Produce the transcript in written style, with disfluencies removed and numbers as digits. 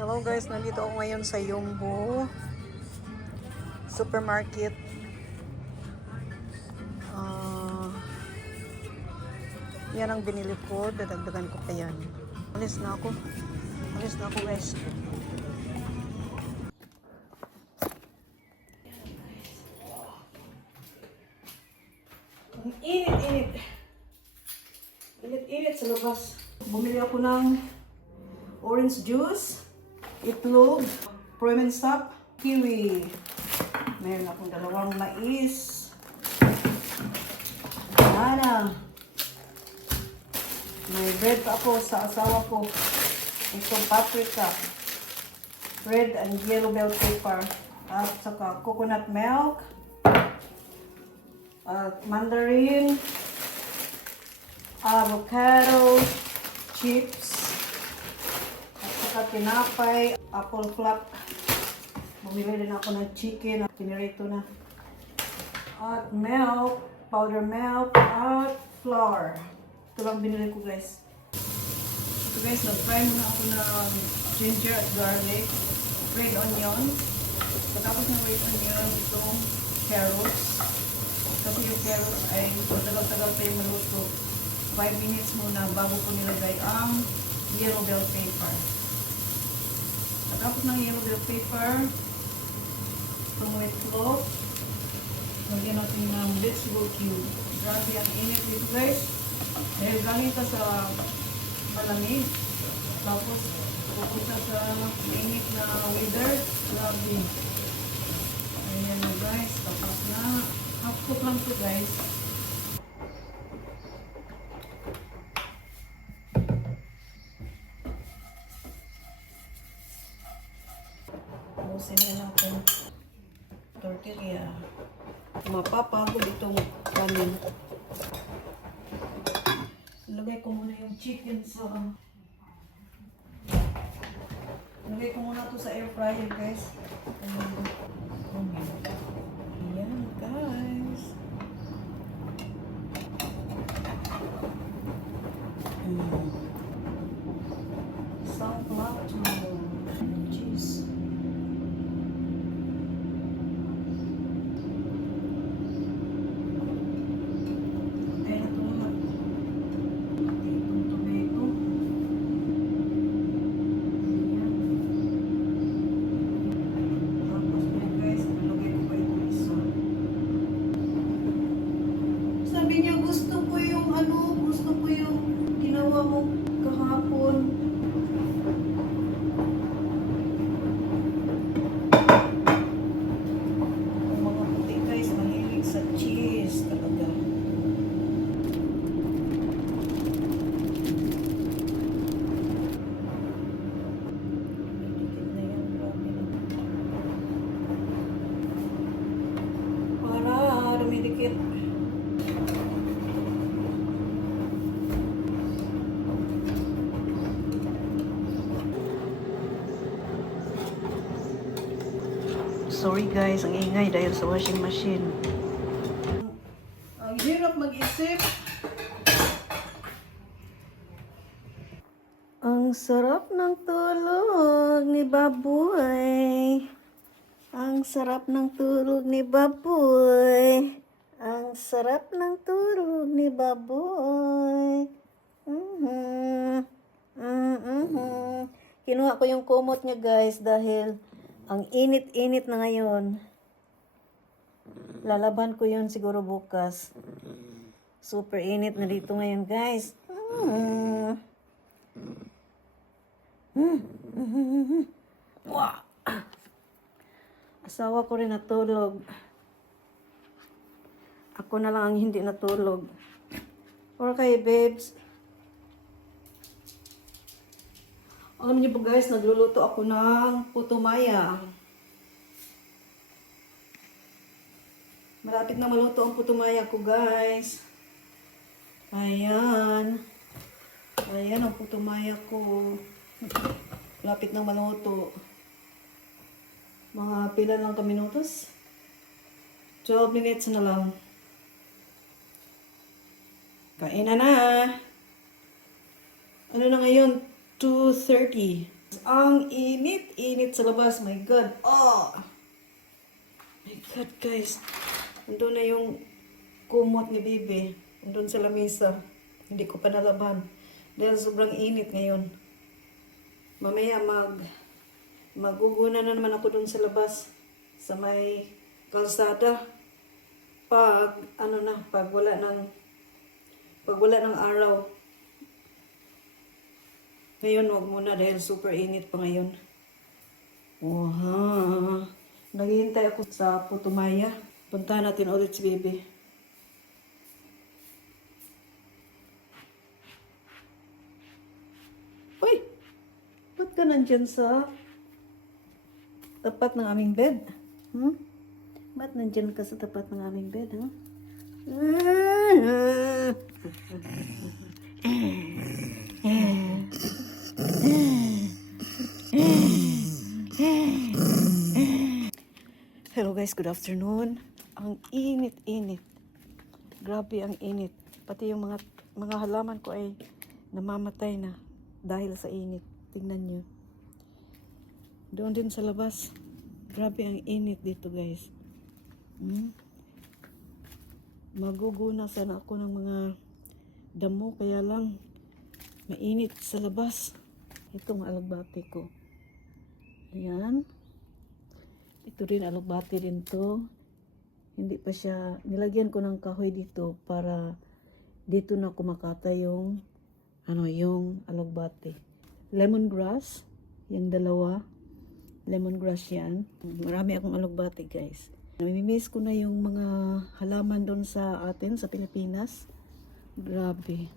Hello guys, nandito ako ngayon sa Yumbo Supermarket. Yan ang binili ko, dadagdagan ko pa yan. Alis na ako guys. Ang init sa labas. Bumili ako ng orange juice, itlog, Promenstop, kiwi. Meron akong dalawang mais. Banana. May bread pa ako sa asawa ko. Itong paprika. Red and yellow bell pepper. At saka coconut milk. At mandarin. Avocado. Chips. At tinapay, apple flap. Bumili din ako ng chicken at pinirito na. At milk, powder milk, at flour. Ito lang binili ko guys. Ito guys, nag-fry muna ako ng ginger at garlic, red onion. Pagkatapos ng red onion, itong carrots. Kasi yung carrots ay matagal-tagal pa yung maluto. 5 minutes muna bago ko nilagay ang yellow bell pepper. Pagkatapos ng yellow bell pepper, itong itlog, lagyan natin ng vegetable cube. Grabe ang init dito guys. Dahil galing ka sa malamig. Tapos, pupunta sa mainit na weather. Grabe. Ayan na guys. Tapos na. Half cook lang ito guys. Busin na natin tortilla. Mapapagod itong kanin. Lagay ko muna yung chicken sa... Lagay ko muna ito sa air fryer guys. Ayan guys. Sunflower cheese. Sabi niya gusto ko yung ginawa mo kahapon. Ang mga puti guys, mahilig sa cheese talaga. Dikit na yan, grabe na. Para dumidikit. Sorry guys, ang ingay dahil sa washing machine. Ang hirap mag-isip. Ang sarap ng tulog ni Baboy. Ang sarap ng tulog ni Baboy. Ang sarap ng tulog ni Baboy. Kinuha ko yung kumot niya guys dahil ang init-init na ngayon. Lalaban ko yun siguro bukas. Super init na dito ngayon, guys. Wow. Asawa ko rin natulog. Ako na lang ang hindi natulog. Okay, babes. Alam niyo po guys, nagluluto ako ng puto maya. Malapit na maluto ang puto maya ko guys. Ayan. Ayan ang puto maya ko. Malapit na maluto. Mga pila lang ka minutos. 12 minutes na lang. Kain na na. Ano na ngayon? 2:30. Ang init sa labas. My God. Oh! My God, guys. Nandun na yung kumot ni Bibi. Nandun sa lamesa. Hindi ko pa nalaban. Dahil sobrang init ngayon. Mamaya maguguna na naman ako dun sa labas. Sa may kalsada. Pag wala ng araw. Ngayon, wag muna dahil super init pa ngayon. Wow. Naghihintay ako sa Putumaya. Puntahan natin ulit si Baby. Uy! Ba't ka nandyan sa tapat ng aming bed? Hmm? Ba't nandyan ka sa tapat ng aming bed, ha? Hello guys, good afternoon. Ang init-init. Grabe ang init. Pati yung mga halaman ko ay namamatay na dahil sa init. Tingnan nyo. Doon din sa labas. Grabe ang init dito guys. Maguguna sana ako ng mga damo, kaya lang mainit sa labas. Itong alagbati ko. Ayan. Ito rin, alagbati rin to. Hindi pa siya, nilagyan ko ng kahoy dito para dito na kumakata yung yung alagbati. Lemongrass, yung dalawa. Lemongrass yan. Marami akong alagbati guys. Namimiss ko na yung mga halaman doon sa atin, sa Pilipinas. Grabe.